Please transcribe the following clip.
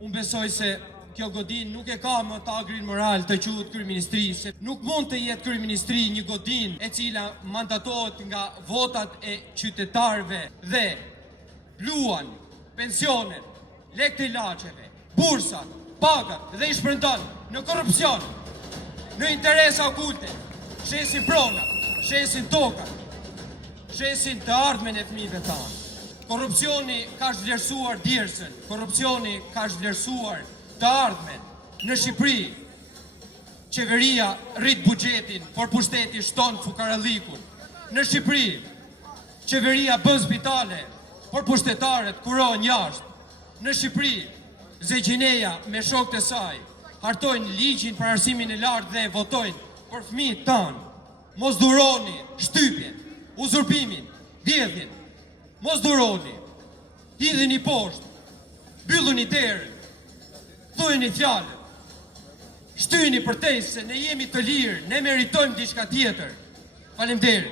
Unë besoj se kjo godin nuk e ka më të agrin moral të quhet kryeministri, se nuk mund të jetë kryeministri një godin e cila mandatohet nga votat e qytetarëve dhe bluan, pensionet, lekët e ilaçeve, bursat, pagat dhe i shpërndan në korrupsion, në interesa okulte, shesin pronat, shesin tokat, shesin të ardhmen e fëmijëve tanë. Korrupsioni ka zhvlerësuar djersën, korrupsioni ka zhvlerësuar të ardhmen. Në Shqipëri, qeveria rrit buxhetin, por pushteti shton fukarallikun. Në Shqipëri, qeveria bën spitale, por pushtetarët kurohen jashtë. Në Shqipëri, Zegjineja me shokët e saj hartojnë ligjin për arsimin e lartë dhe votojnë për fëmijët tanë. Mos duroni shtypjen, uzurpimin, vjedhjen. Mos duroni, hidheni poshtë, mbylluni derën, thuajeni fjalën, shtyheni përtej se ne jemi të lirë, ne meritojmë diçka tjetër. Faleminderit.